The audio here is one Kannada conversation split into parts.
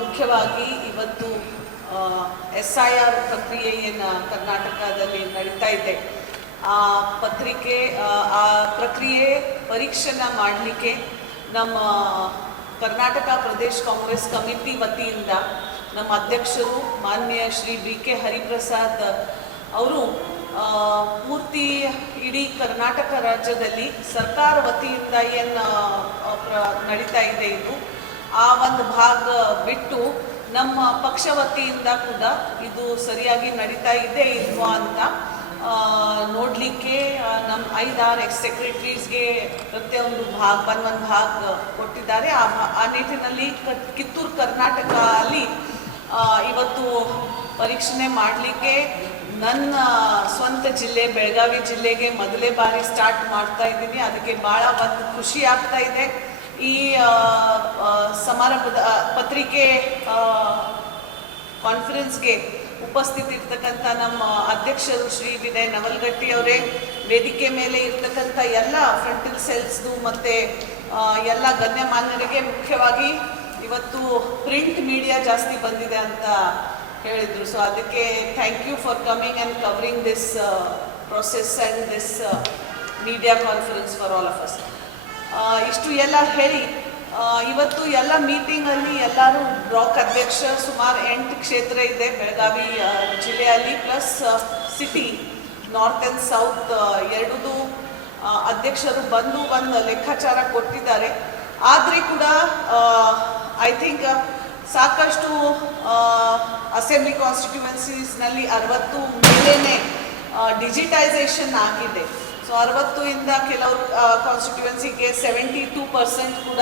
ಮುಖ್ಯವಾಗಿ ಇವತ್ತು SIR ಪ್ರಕ್ರಿಯೆ ಏನು ಕರ್ನಾಟಕದಲ್ಲಿ ನಡೀತಾ ಇದೆ, ಆ ಪ್ರಕ್ರಿಯೆ ಪರೀಕ್ಷೆನ ಮಾಡಲಿಕ್ಕೆ ನಮ್ಮ ಕರ್ನಾಟಕ ಪ್ರದೇಶ್ ಕಾಂಗ್ರೆಸ್ ಕಮಿಟಿ ವತಿಯಿಂದ ನಮ್ಮ ಅಧ್ಯಕ್ಷರು ಮಾನ್ಯ ಶ್ರೀ BK ಹರಿಪ್ರಸಾದ್ ಅವರು ಪೂರ್ತಿ ಇಡೀ ಕರ್ನಾಟಕ ರಾಜ್ಯದಲ್ಲಿ ಸರ್ಕಾರ ವತಿಯಿಂದ ಏನು ನಡೀತಾ ಇದೆ ಇದು ಆ ಒಂದು ಭಾಗ ಬಿಟ್ಟು ನಮ್ಮ ಪಕ್ಷ ವತಿಯಿಂದ ಕೂಡ ಇದು ಸರಿಯಾಗಿ ನಡೀತಾ ಇದೆ ಇಲ್ವಾ ಅಂತ ನೋಡಲಿಕ್ಕೆ ನಮ್ಮ 5-6 ಎಕ್ಸ್ ಸೆಕ್ರೆಟರೀಸ್ಗೆ ಪ್ರತಿಯೊಂದು ಒಂದೊಂದು ಭಾಗ ಕೊಟ್ಟಿದ್ದಾರೆ. ಆ ನಿಟ್ಟಿನಲ್ಲಿ ಕಿತ್ತೂರು ಕರ್ನಾಟಕ ಅಲ್ಲಿ ಇವತ್ತು ಪರೀಕ್ಷೆ ಮಾಡಲಿಕ್ಕೆ ನನ್ನ ಸ್ವಂತ ಜಿಲ್ಲೆ ಬೆಳಗಾವಿ ಜಿಲ್ಲೆಗೆ ಮೊದಲೇ ಬಾರಿ ಸ್ಟಾರ್ಟ್ ಮಾಡ್ತಾ ಇದ್ದೀನಿ. ಅದಕ್ಕೆ ಭಾಳ ಒಂದು ಖುಷಿ ಆಗ್ತಾ ಇದೆ. ಈ ಸಮಾರಂಭದ ಪತ್ರಿಕೆ ಕಾನ್ಫರೆನ್ಸ್ಗೆ ಉಪಸ್ಥಿತಿ ಇರ್ತಕ್ಕಂಥ ನಮ್ಮ ಅಧ್ಯಕ್ಷರು ಶ್ರೀ ವಿನಯ್ ನವಲ್ಗಟ್ಟಿ ಅವರೇ, ವೇದಿಕೆ ಮೇಲೆ ಇರ್ತಕ್ಕಂಥ ಎಲ್ಲ ಫ್ರಂಟಲ್ ಸೆಲ್ಸ್ದು ಮತ್ತು ಎಲ್ಲ ಗಣ್ಯಮಾನ್ಯರಿಗೆ, ಮುಖ್ಯವಾಗಿ ಇವತ್ತು ಪ್ರಿಂಟ್ ಮೀಡಿಯಾ ಜಾಸ್ತಿ ಬಂದಿದೆ ಅಂತ ಹೇಳಿದರು. ಸೊ ಅದಕ್ಕೆ thank you for coming and covering this process and this media conference for all of us. ಇಷ್ಟು ಎಲ್ಲ ಹೇಳಿ ಇವತ್ತು ಎಲ್ಲ ಮೀಟಿಂಗಲ್ಲಿ ಎಲ್ಲರೂ ಬ್ಲಾಕ್ ಅಧ್ಯಕ್ಷ ಸುಮಾರು 8 ಕ್ಷೇತ್ರ ಇದೆ ಬೆಳಗಾವಿ ಜಿಲ್ಲೆಯಲ್ಲಿ, plus city north and south ಎರಡೂ ಅಧ್ಯಕ್ಷರು ಬಂದು ಒಂದು ಲೆಕ್ಕಾಚಾರ ಕೊಟ್ಟಿದ್ದಾರೆ. ಆದರೆ ಕೂಡ ಐ ಥಿಂಕ್ ಸಾಕಷ್ಟು ಅಸೆಂಬ್ಲಿ ಕಾನ್ಸ್ಟಿಟ್ಯೂಯೆನ್ಸೀಸ್ನಲ್ಲಿ 60 ಮೇಲೇ ಡಿಜಿಟೈಸೇಷನ್ ಆಗಿದೆ. ಸೊ 60ಇಂದ ಕೆಲವರು ಕಾನ್ಸ್ಟಿಟ್ಯೂಯೆನ್ಸಿಗೆ 72% ಕೂಡ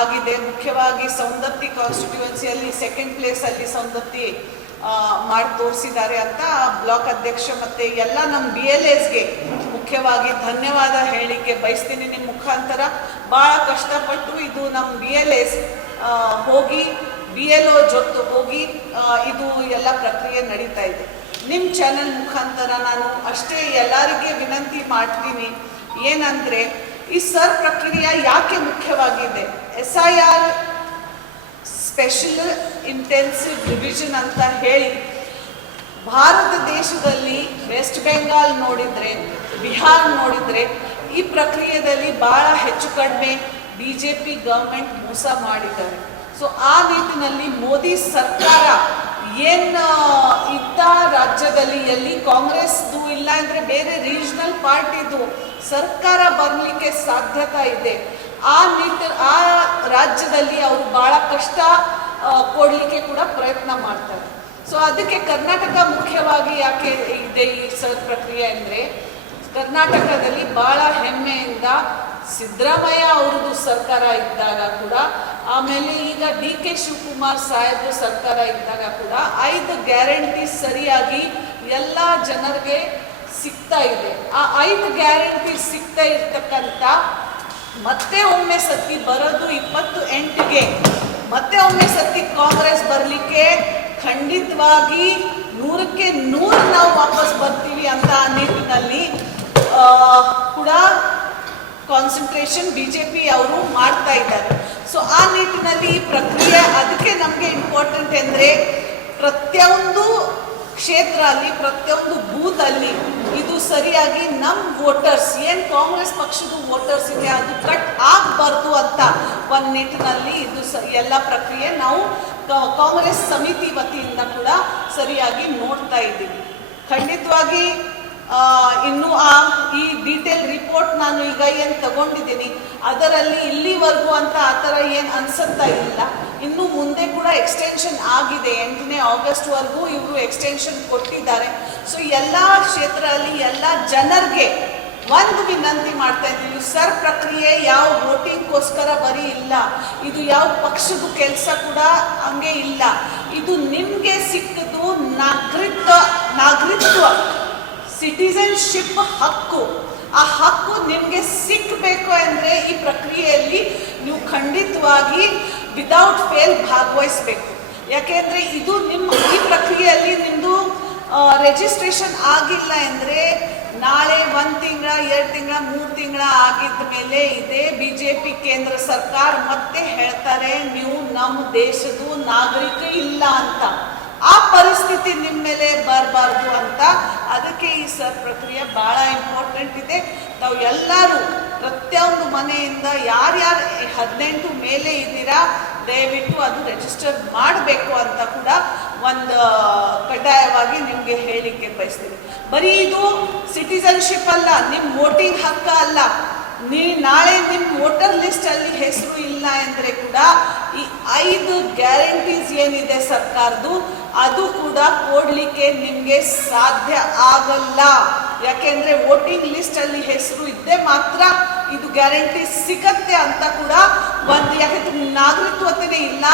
ಆಗಿದೆ. ಮುಖ್ಯವಾಗಿ ಸೌಂದತ್ತಿ ಕಾನ್ಸ್ಟಿಟ್ಯೂಯೆನ್ಸಿಯಲ್ಲಿ 2nd ಪ್ಲೇಸಲ್ಲಿ ಸೌಂದತ್ತಿ ಮಾಡಿ ತೋರಿಸಿದ್ದಾರೆ ಅಂತ ಬ್ಲಾಕ್ ಅಧ್ಯಕ್ಷ ಮತ್ತು ಎಲ್ಲ ನಮ್ಮ BLAsಗೆ ಮುಖ್ಯವಾಗಿ ಧನ್ಯವಾದ ಹೇಳಲಿಕ್ಕೆ ಬಯಸ್ತೀನಿ. ನಿಮ್ಮ ಮುಖಾಂತರ ಭಾಳ ಕಷ್ಟಪಟ್ಟು ಇದು ನಮ್ಮ BLAs ಹೋಗಿ BLO ಜೊತೆ ಹೋಗಿ ಇದು ಎಲ್ಲ ಪ್ರಕ್ರಿಯೆ ನಡೀತಾ ಇದೆ. ನಿಮ್ಮ ಚಾನೆಲ್ ಮುಖಾಂತರ ನಾನು ಅಷ್ಟೇ ಎಲ್ಲರಿಗೆ ವಿನಂತಿ ಮಾಡ್ತೀನಿ, ಏನಂದರೆ ಈ ಸರ್ ಪ್ರಕ್ರಿಯೆ ಯಾಕೆ ಮುಖ್ಯವಾಗಿದೆ. SIR ಸ್ಪೆಷಲ್ ಇಂಟೆನ್ಸಿವ್ ಡಿವಿಷನ್ ಅಂತ ಹೇಳಿ ಭಾರತ ದೇಶದಲ್ಲಿ ವೆಸ್ಟ್ ಬೆಂಗಾಲ್ ನೋಡಿದರೆ, ಬಿಹಾರ್ ನೋಡಿದರೆ ಈ ಪ್ರಕ್ರಿಯೆಯಲ್ಲಿ ಭಾಳ ಹೆಚ್ಚು ಕಡಿಮೆ BJP ಗೌರ್ಮೆಂಟ್ ಮೋಸ ಮಾಡಿದ್ದಾರೆ. ಸೊ ಆ ನಿಟ್ಟಿನಲ್ಲಿ ಮೋದಿ ಸರ್ಕಾರ ಏನು ಇದ್ದ ರಾಜ್ಯದಲ್ಲಿ ಎಲ್ಲಿ ಕಾಂಗ್ರೆಸ್ದು ಇಲ್ಲ ಅಂದರೆ ಬೇರೆ ರೀಜ್ನಲ್ ಪಾರ್ಟಿದು ಸರ್ಕಾರ ಬರಲಿಕ್ಕೆ ಸಾಧ್ಯತೆ ಇದೆ. ಆ ರಾಜ್ಯದಲ್ಲಿ ಅವರು ಭಾಳ ಕಷ್ಟ ಕೊಡಲಿಕ್ಕೆ ಕೂಡ ಪ್ರಯತ್ನ ಮಾಡ್ತಾರೆ. ಸೊ ಅದಕ್ಕೆ ಕರ್ನಾಟಕ ಮುಖ್ಯವಾಗಿ ಯಾಕೆ ಇದೆ ಈ ಸರ್ ಪ್ರಕ್ರಿಯೆ ಅಂದರೆ, ಕರ್ನಾಟಕದಲ್ಲಿ ಭಾಳ ಹೆಮ್ಮೆಯಿಂದ ಸಿದ್ದರಾಮಯ್ಯ ಅವ್ರದ್ದು ಸರ್ಕಾರ ಇದ್ದಾಗ ಕೂಡ, ಆಮೇಲೆ ಈಗ DK ಶಿವಕುಮಾರ್ ಸಾಹೇಬ್ರ ಸರ್ಕಾರ ಇದ್ದಾಗ ಕೂಡ 5 ಗ್ಯಾರಂಟಿ ಸರಿಯಾಗಿ ಎಲ್ಲ ಜನರಿಗೆ ಸಿಗ್ತಾ ಇದೆ. ಆ 5 ಗ್ಯಾರಂಟಿ ಸಿಗ್ತಾ ಇರ್ತಕ್ಕಂಥ ಮತ್ತೆ ಒಮ್ಮೆ ಸತಿ ಬರೋದು 28ಗೆ ಮತ್ತೆ ಒಮ್ಮೆ ಸತಿ ಕಾಂಗ್ರೆಸ್ ಬರಲಿಕ್ಕೆ ಖಂಡಿತವಾಗಿ 100ಕ್ಕೆ 100 ನಾವು ವಾಪಸ್ ಬರ್ತೀವಿ ಅಂತ ಆ ನಿಟ್ಟಿನಲ್ಲಿ ಕೂಡ ಕಾನ್ಸಂಟ್ರೇಷನ್ BJP ಅವರು ಮಾಡ್ತಾ ಇದ್ದಾರೆ. ಸೊ ಆ ನಿಟ್ಟಿನಲ್ಲಿ ಈ ಪ್ರಕ್ರಿಯೆ ಅದಕ್ಕೆ ನಮಗೆ ಇಂಪಾರ್ಟೆಂಟ್ ಅಂದರೆ ಪ್ರತಿಯೊಂದು ಕ್ಷೇತ್ರ ಅಲ್ಲಿ ಪ್ರತಿಯೊಂದು ಬೂತಲ್ಲಿ ಇದು ಸರಿಯಾಗಿ ನಮ್ಮ ವೋಟರ್ಸ್ ಏನು ಕಾಂಗ್ರೆಸ್ ಪಕ್ಷದ ವೋಟರ್ಸ್ ಇದೆ ಅದು ಕಟ್ ಆಗಬಾರ್ದು ಅಂತ ಒಂದು ನಿಟ್ಟಿನಲ್ಲಿ ಇದು ಎಲ್ಲ ಪ್ರಕ್ರಿಯೆ ನಾವು ಕಾಂಗ್ರೆಸ್ ಸಮಿತಿ ವತಿಯಿಂದ ಕೂಡ ಸರಿಯಾಗಿ ನೋಡ್ತಾ ಇದ್ದೀವಿ. ಖಂಡಿತವಾಗಿ ಇನ್ನು ಈ ಡೀಟೇಲ್ ರಿಪೋರ್ಟ್ ನಾನು ಈಗ ಏನು ತಗೊಂಡಿದ್ದೀನಿ ಅದರಲ್ಲಿ ಇಲ್ಲಿವರೆಗೂ ಅಂತ ಆ ಥರ ಏನು ಅನ್ಸುತ್ತಾ ಇಲ್ಲ. ಇನ್ನು ಮುಂದೆ ಕೂಡ ಎಕ್ಸ್ಟೆನ್ಷನ್ ಆಗಿದೆ, 8ನೇ ಆಗಸ್ಟ್ವರೆಗೂ ಇವರು ಎಕ್ಸ್ಟೆನ್ಷನ್ ಕೊಟ್ಟಿದ್ದಾರೆ. ಸೊ ಎಲ್ಲ ಕ್ಷೇತ್ರದಲ್ಲಿ ಎಲ್ಲ ಜನರಿಗೆ ಒಂದು ವಿನಂತಿ ಮಾಡ್ತಾ ಇದ್ದೀವಿ, ಸರ್ ಪ್ರಕ್ರಿಯೆ ಯಾವ ವೋಟಿಂಗ್ಗೋಸ್ಕರ ಬರೀ ಇಲ್ಲ, ಇದು ಯಾವ ಪಕ್ಷದ ಕೆಲಸ ಕೂಡ ಹಂಗೆ ಇಲ್ಲ. ಇದು ನಿಮಗೆ ಸಿಕ್ಕದು ನಾಗರಿಕತ್ವ ಸಿಟಿಸನ್ಶಿಪ್ ಹಕ್ಕು. ಆ ಹಕ್ಕು ನಿಮಗೆ ಸಿಕ್ಕಬೇಕು ಅಂದರೆ ಈ ಪ್ರಕ್ರಿಯೆಯಲ್ಲಿ ನೀವು ಖಂಡಿತವಾಗಿ ವಿದೌಟ್ ಫೇಲ್ ಭಾಗವಹಿಸಬೇಕು. ಯಾಕೆಂದರೆ ಇದು ಈ ಪ್ರಕ್ರಿಯೆಯಲ್ಲಿ ನಿಮ್ಮದು ರಿಜಿಸ್ಟ್ರೇಷನ್ ಆಗಿಲ್ಲ ಅಂದರೆ ನಾಳೆ 1 ತಿಂಗಳ 2 ತಿಂಗಳ 3 ತಿಂಗಳ ಆಗಿದ್ದ ಮೇಲೆ ಇದೇ BJP ಕೇಂದ್ರ ಸರ್ಕಾರ ಮತ್ತೆ ಹೇಳ್ತಾರೆ ನೀವು ನಮ್ಮ ದೇಶದ ನಾಗರಿಕ ಇಲ್ಲ ಅಂತ. ಆ ಪರಿಸ್ಥಿತಿ ನಿಮ್ಮ ಮೇಲೆ ಬರಬಾರ್ದು ಅಂತ ಅದಕ್ಕೆ ಈ ಸರ್ ಪ್ರಕ್ರಿಯೆ ಭಾಳ ಇಂಪಾರ್ಟೆಂಟ್ ಇದೆ. ತಾವು ಎಲ್ಲರೂ ಪ್ರತಿಯೊಂದು ಮನೆಯಿಂದ ಯಾರ್ಯಾರು 18 ಮೇಲೆ ಇದ್ದೀರಾ ದಯವಿಟ್ಟು ಅದು ರಿಜಿಸ್ಟರ್ ಮಾಡಬೇಕು ಅಂತ ಕೂಡ ಒಂದು ಕಡ್ಡಾಯವಾಗಿ ನಿಮಗೆ ಹೇಳಲಿಕ್ಕೆ ಬಯಸ್ತೀನಿ. ಬರೀ ಇದು ಸಿಟಿಸನ್ಶಿಪ್ ಅಲ್ಲ, ನಿಮ್ಮ ವೋಟಿಂಗ್ ಹಕ್ಕ ಅಲ್ಲ. ನಾಳೆ ನಿಮ್ಮ ವೋಟರ್ ಲಿಸ್ಟ್ ಅಲ್ಲಿ ಹೆಸರು ಇಲ್ಲ ಅಂದರೆ ಕೂಡ ಈ 5 ಗ್ಯಾರಂಟೀಸ್ ಏನಿದೆ ಸರ್ಕಾರದ್ದು ಅದು ಕೂಡ ಕೊಡ್ಲಿಕ್ಕೆ ನಿಮಗೆ ಸಾಧ್ಯ ಆಗಲ್ಲ. ಯಾಕೆಂದ್ರೆ ವೋಟಿಂಗ್ ಲಿಸ್ಟ್ ಅಲ್ಲಿ ಹೆಸರು ಇದ್ದೇ ಮಾತ್ರ ಇದು ಗ್ಯಾರಂಟಿ ಸಿಗತ್ತೆ ಅಂತ ಕೂಡ ಒಂದು. ಯಾಕಂದ್ರೆ ನಾಗರಿಕತ್ವನೇ ಇಲ್ಲ,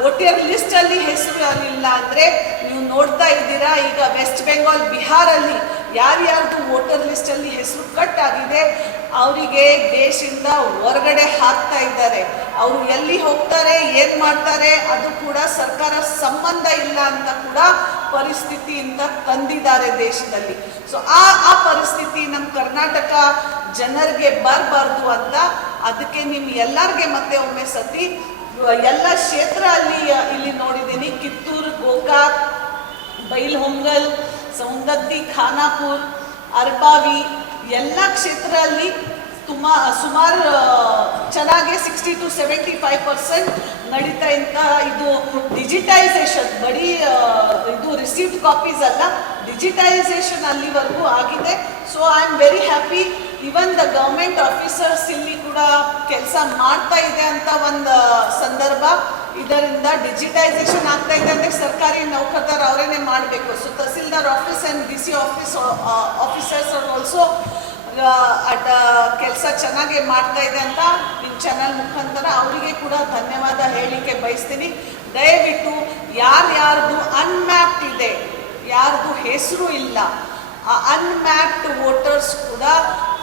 ವೋಟರ್ ಲಿಸ್ಟ್ ಅಲ್ಲಿ ಹೆಸರು ಇಲ್ಲ ಅಂದ್ರೆ ನೀವು ನೋಡ್ತಾ ಇದ್ದೀರಾ ಈಗ ವೆಸ್ಟ್ ಬೆಂಗಾಲ್ ಬಿಹಾರಲ್ಲಿ ಯಾರ್ಯಾರ್ದು ವೋಟರ್ ಲಿಸ್ಟ್ ಅಲ್ಲಿ ಹೆಸರು ಕಟ್ ಆಗಿದೆ ಅವರಿಗೆ ದೇಶದಿಂದ ಹೊರಗಡೆ ಹಾಕ್ತಾ ಇದ್ದಾರೆ. ಅವರು ಎಲ್ಲಿ ಹೋಗ್ತಾರೆ ಏನ್ ಮಾಡ್ತಾರೆ ಅದು ಕೂಡ ಸರ್ಕಾರ ಸಂಬಂಧ ಇಲ್ಲ ಅಂತ ಕೂಡ ಪರಿಸ್ಥಿತಿಯಿಂದ ತಂದಿದ್ದಾರೆ ದೇಶದಲ್ಲಿ. ಸೊ ಆ ಪರಿಸ್ಥಿತಿ ನಮ್ಮ ಕರ್ನಾಟಕ ಜನರಿಗೆ ಬರಬಾರ್ದು ಅಂತ ಅದಕ್ಕೆ ನಿಮ್ ಎಲ್ಲರಿಗೆ ಮತ್ತೆ ಒಮ್ಮೆ ಸತಿ ಎಲ್ಲ ಕ್ಷೇತ್ರ ಇಲ್ಲಿ ನೋಡಿದ್ದೀನಿ. ಕಿತ್ತೂರು, ಗೋಕಾಕ್, ಬೈಲ್ಹೊಂಗಲ್, ಸೌಂದತ್ತಿ, ಖಾನಾಪುರ್, ಅರ್ಬಾವಿ ಎಲ್ಲ ಕ್ಷೇತ್ರ ಅಲ್ಲಿ ಸುಮಾರು ಚೆನ್ನಾಗಿ 60 to 75% ನಡೀತಾ ಇಂತ. ಇದು ಡಿಜಿಟೈಸೇಷನ್ ಬರೀ ಇದು ರಿಸೀವ್ಡ್ ಕಾಪೀಸ್ ಅಲ್ಲ, ಡಿಜಿಟೈಸೇಷನ್ ಅಲ್ಲಿವರೆಗೂ ಆಗಿದೆ. So I am very happy. Even the government officers ಇಲ್ಲಿ ಕೂಡ ಕೆಲಸ ಮಾಡ್ತಾ ಇದೆ ಅಂತ ಒಂದು ಸಂದರ್ಭ. ಇದರಿಂದ ಡಿಜಿಟೈಸೇಷನ್ ಆಗ್ತಾ ಇದೆ ಅಂದರೆ ಸರ್ಕಾರಿ ನೌಕರದಾರ ಅವರೇನೆ ಮಾಡಬೇಕು. So tahsildar office and DC office officers are also ಕೆಲಸ ಚೆನ್ನಾಗಿ ಮಾಡ್ತಾ ಇದೆ ಅಂತ ನಿಮ್ಮ ಚಾನಲ್ ಮುಖಾಂತರ ಅವರಿಗೆ ಕೂಡ ಧನ್ಯವಾದ ಹೇಳಲಿಕ್ಕೆ ಬಯಸ್ತೀನಿ. ದಯವಿಟ್ಟು ಯಾರ್ಯಾರ್ದು ಅನ್ಮ್ಯಾಪ್ಡ್ ಇದೆ, ಯಾರ್ದು ಹೆಸರು ಇಲ್ಲ, ಆ ಅನ್ಮ್ಯಾಪ್ಡ್ ವೋಟರ್ಸ್ ಕೂಡ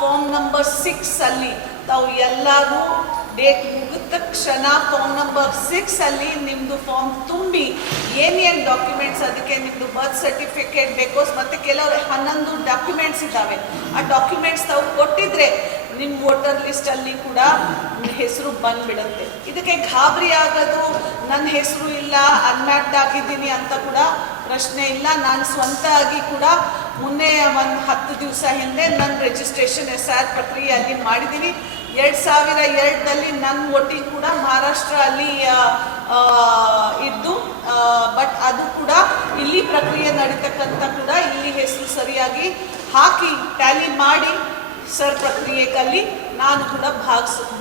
ಫಾರ್ಮ್ ನಂಬರ್ 6 ಅಲ್ಲಿ ತಾವು ಎಲ್ಲರೂ ಡೇಟ್ ಮುಗಿದ ತಕ್ಷಣ ಫಾರ್ಮ್ ನಂಬರ್ 6 ಅಲ್ಲಿ ನಿಮ್ಮದು ಫಾರ್ಮ್ ತುಂಬಿ ಏನೇನು ಡಾಕ್ಯುಮೆಂಟ್ಸ್ ಅದಕ್ಕೆ ನಿಮ್ಮದು ಬರ್ತ್ ಸರ್ಟಿಫಿಕೇಟ್ ಬೇಕು ಮತ್ತು ಕೆಲವರು 11 ಡಾಕ್ಯುಮೆಂಟ್ಸ್ ಇದ್ದಾವೆ. ಆ ಡಾಕ್ಯುಮೆಂಟ್ಸ್ ತಾವು ಕೊಟ್ಟಿದ್ರೆ ನಿಮ್ಮ ವೋಟರ್ ಲಿಸ್ಟಲ್ಲಿ ಕೂಡ ಹೆಸರು ಬಂದ್ಬಿಡುತ್ತೆ. ಇದಕ್ಕೆ ಗಾಬರಿ ಆಗೋದು ನನ್ನ ಹೆಸರು ಇಲ್ಲ ಅನ್ಮ್ಯಾಪ್ಡ್ ಆಗಿದ್ದೀನಿ ಅಂತ ಕೂಡ ಪ್ರಶ್ನೆ ಇಲ್ಲ. ನಾನು ಸ್ವಂತವಾಗಿ ಕೂಡ ಮೊನ್ನೆ ಒಂದು 10 ದಿವಸ ಹಿಂದೆ ನನ್ನ ರಿಜಿಸ್ಟ್ರೇಷನ್ SR ಪ್ರಕ್ರಿಯೆ ಅಲ್ಲಿ ಮಾಡಿದ್ದೀನಿ. 2002ರಲ್ಲಿ ನನ್ನ ವೋಟಿಂಗ್ ಕೂಡ ಮಹಾರಾಷ್ಟ್ರ ಅಲ್ಲಿ ಇದ್ದು, ಬಟ್ ಅದು ಕೂಡ ಇಲ್ಲಿ ಪ್ರಕ್ರಿಯೆ ನಡೀತಕ್ಕಂಥ ಕೂಡ ಇಲ್ಲಿ ಹೆಸರು ಸರಿಯಾಗಿ ಹಾಕಿ ಟ್ಯಾಲಿ ಮಾಡಿ ಸರ್ ಪ್ರಕ್ರಿಯೆಯಲ್ಲಿ ನಾನು ಕೂಡ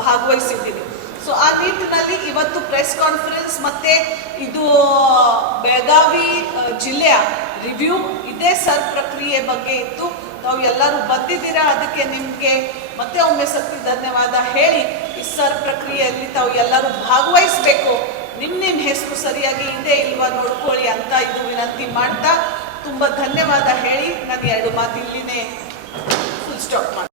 ಭಾಗವಹಿಸಿದ್ದೀನಿ. ಸೊ ಆ ನಿಟ್ಟಿನಲ್ಲಿ ಇವತ್ತು ಪ್ರೆಸ್ ಕಾನ್ಫರೆನ್ಸ್ ಮತ್ತೆ ಇದು ಬೆಳಗಾವಿ ಜಿಲ್ಲೆಯ ರಿವ್ಯೂ ಇದೇ ಸರ್ ಪ್ರಕ್ರಿಯೆ ಬಗ್ಗೆ ಇತ್ತು. ತಾವು ಎಲ್ಲರೂ ಬಂದಿದ್ದೀರಾ, ಅದಕ್ಕೆ ನಿಮಗೆ ಮತ್ತೆ ಒಮ್ಮೆ ಸತಿ ಧನ್ಯವಾದ ಹೇಳಿ ಈ ಸರ್ ಪ್ರಕ್ರಿಯೆಯಲ್ಲಿ ತಾವು ಎಲ್ಲರೂ ಭಾಗವಹಿಸಬೇಕು. ನಿಮ್ಮ ಹೆಸರು ಸರಿಯಾಗಿ ಇದೆ ಇಲ್ವಾ ನೋಡ್ಕೊಳ್ಳಿ ಅಂತ ಇದು ವಿನಂತಿ ಮಾಡ್ತಾ ತುಂಬ ಧನ್ಯವಾದ ಹೇಳಿ ನಾನು 2 ಮಾತು ಇಲ್ಲಿನೇ ಫುಲ್ ಸ್ಟಾಪ್ ಮಾಡಿ